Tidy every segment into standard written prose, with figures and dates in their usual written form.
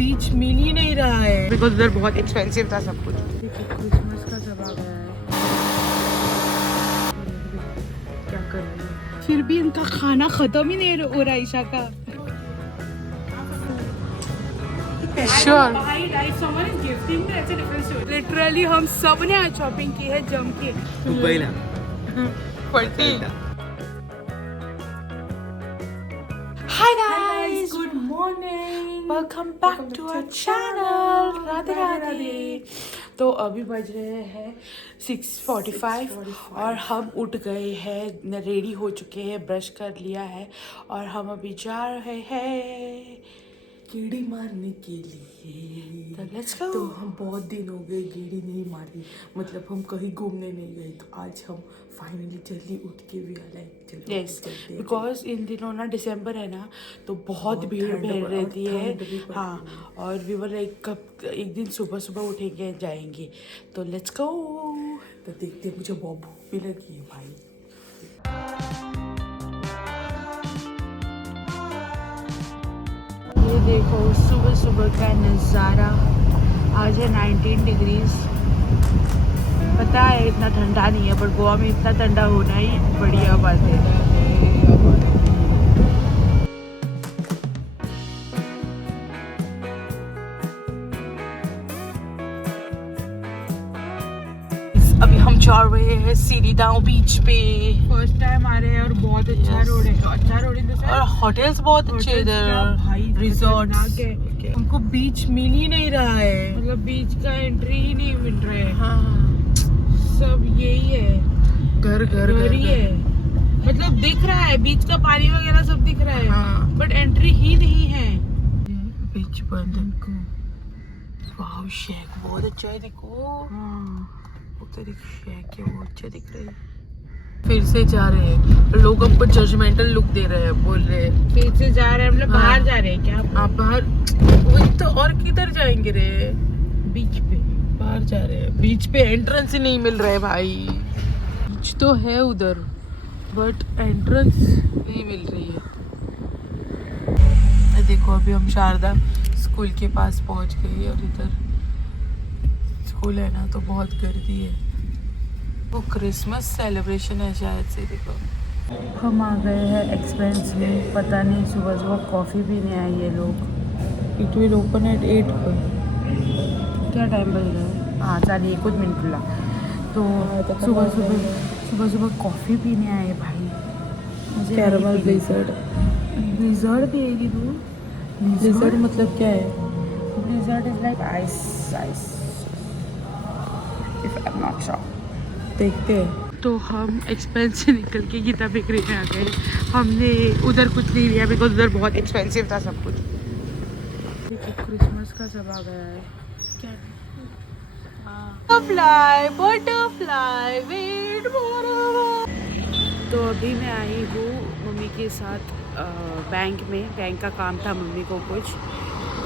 बीच मिल ही नहीं रहा है बिकॉज उधर बहुत एक्सपेंसिव था सब कुछ। क्रिसमस का सब आ गया है, क्या कर रही है, फिर भी इनका खाना खत्म ही नहीं हो रहा ईशा का। Sure. लिटरली हम सब ने आज शॉपिंग की है जम के। Hi guys, good morning. Welcome back to our channel. Radhe Radhe. तो अभी बज रहे हैं 6:45 और हम उठ गए हैं, रेडी हो चुके हैं, ब्रश कर लिया है और हम अभी जा रहे हैं गेड़ी मारने के लिए। तो लेट्स गो। तो हम बहुत दिन हो गए गेड़ी नहीं मारी, मतलब हम कहीं घूमने नहीं गए, तो आज हम फाइनली जल्दी उठ के भी आए। यस, बिकॉज इन दिनों ना दिसंबर है ना, तो बहुत भीड़ रहती है। हाँ, और वी वर लाइक कब एक दिन सुबह सुबह उठेंगे जाएंगे, तो लेट्स गो। तो देखते हैं, मुझे बहुत भूख भी लगी है भाई। ये देखो सुबह सुबह का नज़ारा। आज है 19 डिग्रीज। पता है इतना ठंडा नहीं है, पर गोवा में इतना ठंडा होना ही बढ़िया बात है। अभी हम जा रहे हैं सीरीदाओ बीच पे। फर्स्ट टाइम आ रहे हैं और बहुत अच्छा रोड है, अच्छा रोड है और होटल्स बहुत अच्छे इधर, रिजॉर्ट। हमको बीच मिल ही नहीं रहा है, मतलब बीच का एंट्री ही नहीं मिल रहा है। हाँ, सब यही है, घर ही है, मतलब दिख रहा है बीच का पानी वगैरह सब दिख रहा है। हाँ, बट एंट्री ही नहीं है। बीच बंद को। वाह, शेक बहुत अच्छा है, देखो। हाँ, शेक है, वो अच्छा दिख रहा है। फिर से जा रहे हैं लोग, हमको जजमेंटल लुक दे रहे हैं, बोल रहे हैं फिर से जा रहे हैं, मतलब बाहर जा रहे हैं क्या आप? बाहर वही तो, और किधर जाएंगे रे? बीच पे बाहर जा रहे हैं, बीच पे एंट्रेंस ही नहीं मिल रहा है भाई। बीच तो है उधर बट एंट्रेंस नहीं मिल रही है। देखो अभी हम शारदा स्कूल के पास पहुंच गए और इधर स्कूल है ना, तो बहुत गर्दी है। वो क्रिसमस सेलिब्रेशन है शायद से। देखो हम आ गए हैं एक्सपेंस में, पता नहीं सुबह सुबह कॉफ़ी पीने आए ये लोग। इट विल ओपन एट 8 पर। क्या टाइम बज रहा है? हाँ, चलिए कुछ मिनट खुला। तो सुबह सुबह कॉफ़ी पीने आए भाई। कैरमल ब्लिज़र्ड पिएगी तू? ब्लिज़र्ड मतलब क्या है? Blizzard is like ice if I am not sure. देखते हैं। तो हम एक्सपेंस से निकल के गीता बेकरी में आ गए। हमने उधर कुछ नहीं लिया बिकॉज उधर बहुत एक्सपेंसिव था सब कुछ। देखिए क्रिसमस का सब आ गया है। क्या बटरफ्लाई वेट। तो अभी मैं आई हूँ मम्मी के साथ बैंक में। बैंक का काम था मम्मी को कुछ,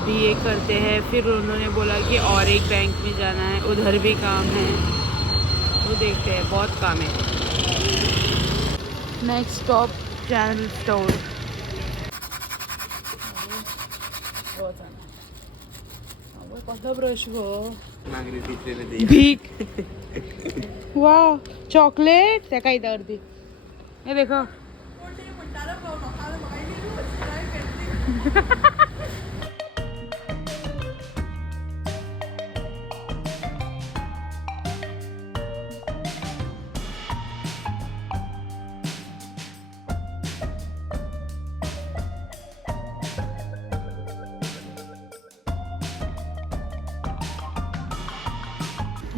भी ये करते हैं। फिर उन्होंने बोला कि और एक बैंक में जाना है, उधर भी काम है, वो देखते हैं, बहुत काम है। Next stop general store. Brush वो भीख। वाह, चॉकलेट त्या काही दर्दी। ये देखो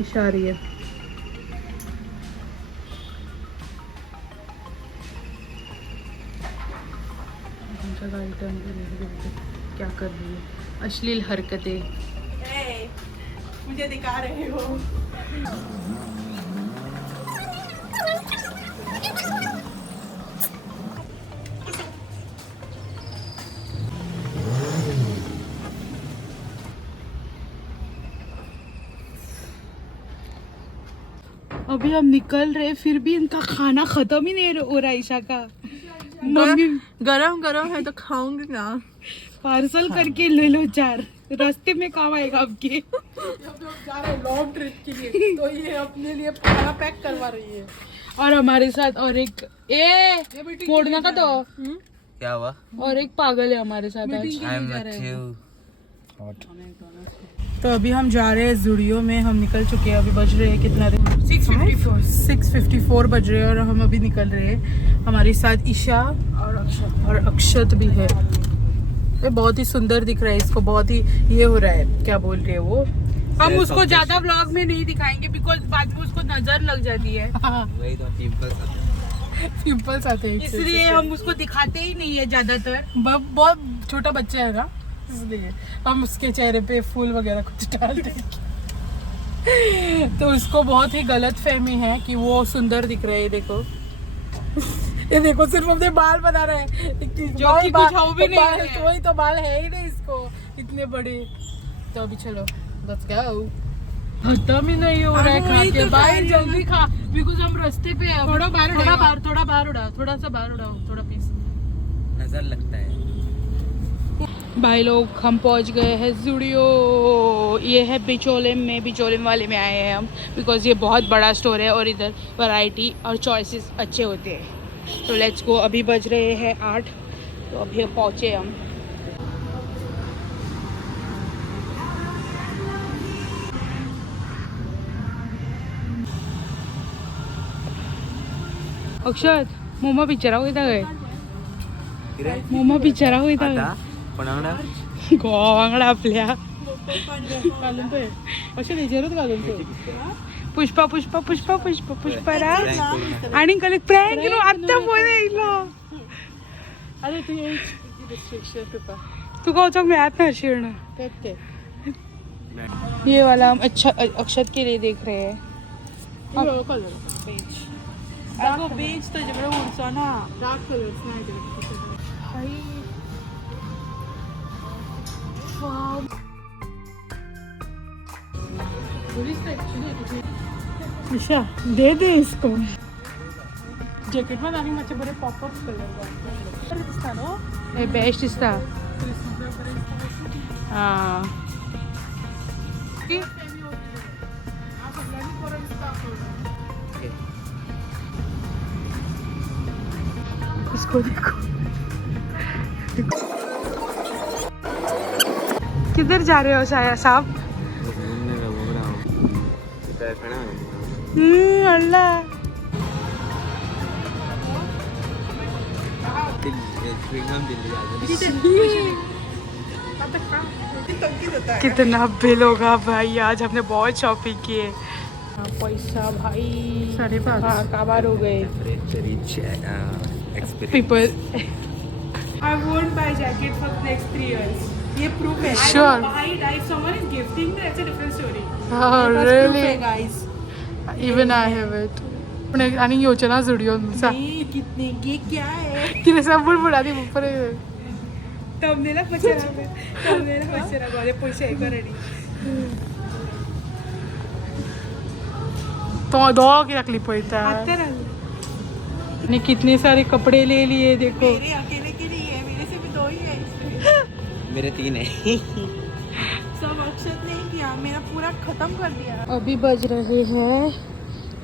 इशारी है। क्या कर रही है? अश्लील हरकतें मुझे दिखा रहे हो। अभी हम निकल रहे, फिर भी इनका खाना खत्म ही नहीं हो रहा ईशा का। मम्मी गरम गरम है तो खाऊंगी ना। पार्सल करके ले लो 4। रास्ते में काम आएगा आपके। जा रहे लॉन्ग ट्रिप के लिए तो ये अपने लिए खाना पैक करवा रही है। और हमारे साथ और एक मोड़ना का तो क्या हुआ? और एक पागल है हमारे साथ आज। I'm with you. तो अभी हम जा रहे हैं ज़ूडियो में। हम निकल चुके हैं। अभी बज रहे हैं कितना? 6:54 बज रहे हैं और हम अभी निकल रहे हैं। हमारे साथ ईशा और अक्षत भी है। ये बहुत ही सुंदर दिख रहा है। इसको बहुत ही ये हो रहा है, क्या बोल रहे हैं वो। हम उसको ज्यादा व्लॉग में नहीं दिखाएंगे बिकॉज बाद में उसको नजर लग जाती है। वही तो पिंपल्स आते हैं इसलिए हम उसको दिखाते ही नहीं है ज्यादातर। बहुत छोटा बच्चा है ना, इसलिए हम उसके चेहरे पे फूल वगैरह कुछ डाल देंगे। तो उसको बहुत ही गलत फहमी है कि वो सुंदर दिख रहे हैं। देखो ये देखो, सिर्फ अपने बाल बना रहे हैं जो कि कुछ हो भी नहीं है। वही तो बाल है ही नहीं इसको इतने बड़े। तो अभी चलो लेट्स गो। खत्म ही नहीं हो रहा है खा के। बाहर जल्दी खा बिकॉज हम रास्ते पे हैं। थोड़ा बाहर थोड़ा बाहर उड़ा, थोड़ा सा बाहर उड़ाओ, थोड़ा पीस। नजर लगता है। भाई लोग हम पहुंच गए हैं ज़ूडियो। ये है बिचौलिम में। बिचौलिम वाले में आए हैं हम बिकॉज ये बहुत बड़ा स्टोर है और इधर वैरायटी और चॉइसेस अच्छे होते हैं। तो लेट्स गो। अभी बज रहे हैं 8, तो अभी पहुंचे हम। अक्षत मोमा पिक्चरा वयता गए? मोमा पिक्चरा वयता गए? गोवा वांगडा आपल्या घालून तो अशें नेचरच घालून तो पुष्पा पुष्पा पुष्पा पुष्पा पुष्पराज आणि कलेक्ट प्रँक नो आत्ता फोन येयलो. अरे तू ये रिस्ट्रिक्शन पेपर तुका वचोंक मेळत ना शिर्ण. ते ये वाला हम अच्छा अक्षत के लिए देख रहे हैं. कलर बेच अगो बेच तो जबरा उडचा ना. डार्क कलर्स नाही ईशा दे दे इसको. जॅकेट मध्ये आणि माझे बरे पॉपअप कलर दिसता नो. हे बेस्ट दिसता. हां इसको देखो. किधर जा रहे हो साया साहब? अल्लाह कितना बिल होगा भाई. आज हमने बहुत शॉपिंग की है. पैसा भाई 5.5 काबार हो गए. People. I won't buy jacket for the next 3 years. ये proof है. Sure. I don't buy it. If someone is gifting me, that's a different story. Oh Proof है really? guys. Even I have it. आणि योजना Judeo कितने ये क्या है? तिने सब बुडबुडा दी ऊपर तमनेला पचरा वाले पैसे आहे का रेडी. तो दो की तकलीफ होता ने कितने सारे कपड़े ले लिए. देखो मेरे अकेले के लिए है. मेरे से भी 2 ही है इसमें. मेरे 3 है. सब अक्षत नहीं किया. मेरा पूरा खत्म कर दिया. अभी बज रहे हैं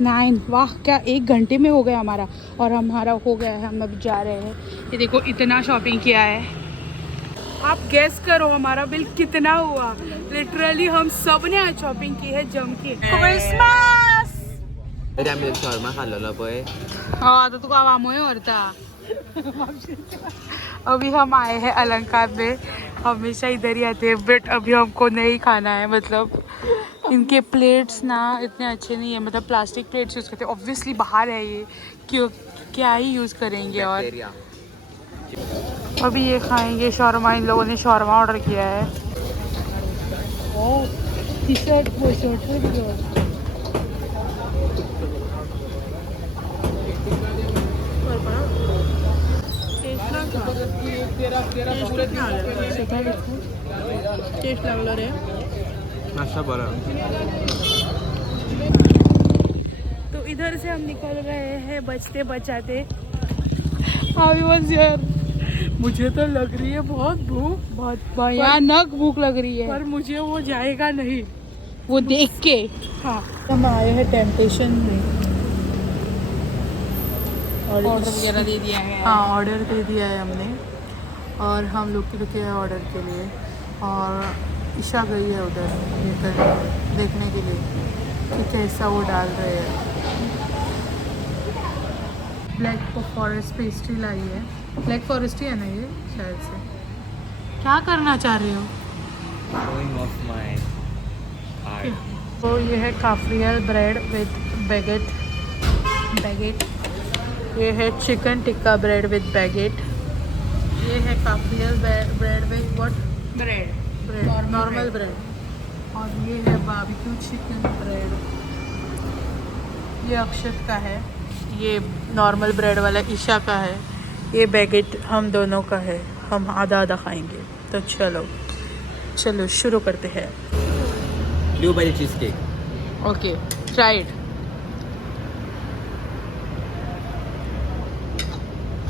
9. वाह क्या 1 घंटे में हो गया हमारा. और हमारा हो गया है. हम अब जा रहे हैं. ये देखो इतना शॉपिंग किया है. आप गेस करो हमारा बिल कितना हुआ. लिटरली हम सब ने आज शॉपिंग की है जम के. क्रिसमस आम्ही शॉर्मा खाल्लेलो पळय. आता तुका आवामोय व्हरता. अभी हम आए हैं अलंकार में. हमेशा इधर ही आते हैं बट अभी हमको नहीं खाना है. मतलब इनके प्लेट्स ना इतने अच्छे नहीं है. मतलब प्लास्टिक प्लेट्स यूज़ करते हैं. ऑब्वियसली बाहर है ये, क्यों क्या ही यूज़ करेंगे. और अभी ये खाएंगे शौरमा. इन लोगों ने शौरमा ऑर्डर किया है. टेस्ट लागलं रे. अच्छा बरं. तो इधर से हम निकल रहे हैं बचते बचाते. हाउ वाज योर मुझे तो लग रही है बहुत भूख, बहुत भयानक भूख लग रही है पर मुझे वो जाएगा नहीं वो देख के। हाँ हम आए हैं टेम्पटेशन में और ऑर्डर वगैरह दे दिया है। हाँ ऑर्डर दे दिया है हमने और हम लोग रुके हैं ऑर्डर के लिए और ईशा गई है उधर ये कर देखने के लिए कि कैसा वो डाल रहे हैं। ब्लैक फॉरेस्ट पेस्ट्री लाई है, ब्लैक फॉरेस्ट ही है ना ये शायद से। क्या करना चाह रहे हो? Showing off my art. तो ये है काफ्रियल ब्रेड विद बैगेट, ये है chicken tikka bread with baguette, ये है cafreal bread with what bread normal bread और ये है बारबेक्यू चिकन ब्रेड। ये अक्षत का है, ये नॉर्मल ब्रेड वाला ईशा का है, ये बैगेट हम दोनों का है, हम आधा आधा खाएंगे। तो चलो शुरू करते हैं। Blueberry cheesecake. Okay try it.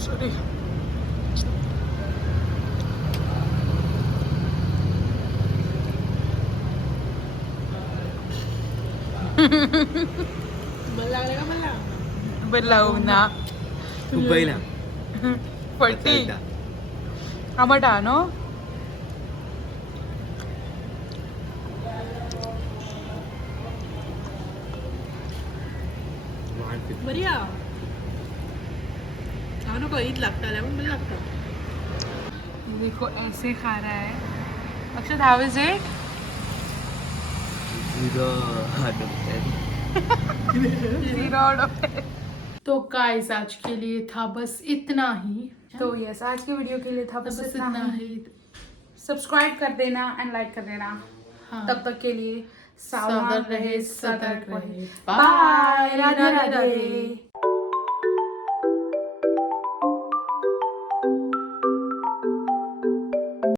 Sorry Balaw na. Kubay na. 40. Amada, no? बढ़िया खानों को ईद लगता है लेमन लगता है। देखो ऐसे खा रहा है Akshat. How is it? Zero out of 10. 0 out of 10। तो गाइस आज के लिए था बस इतना ही। तो यस आज के वीडियो के लिए था बस इतना ही। सब्सक्राइब कर देना एंड लाइक कर देना। हाँ। तब तक के लिए सावधान रहे, सतर्क रहे। बाय राधे राधे।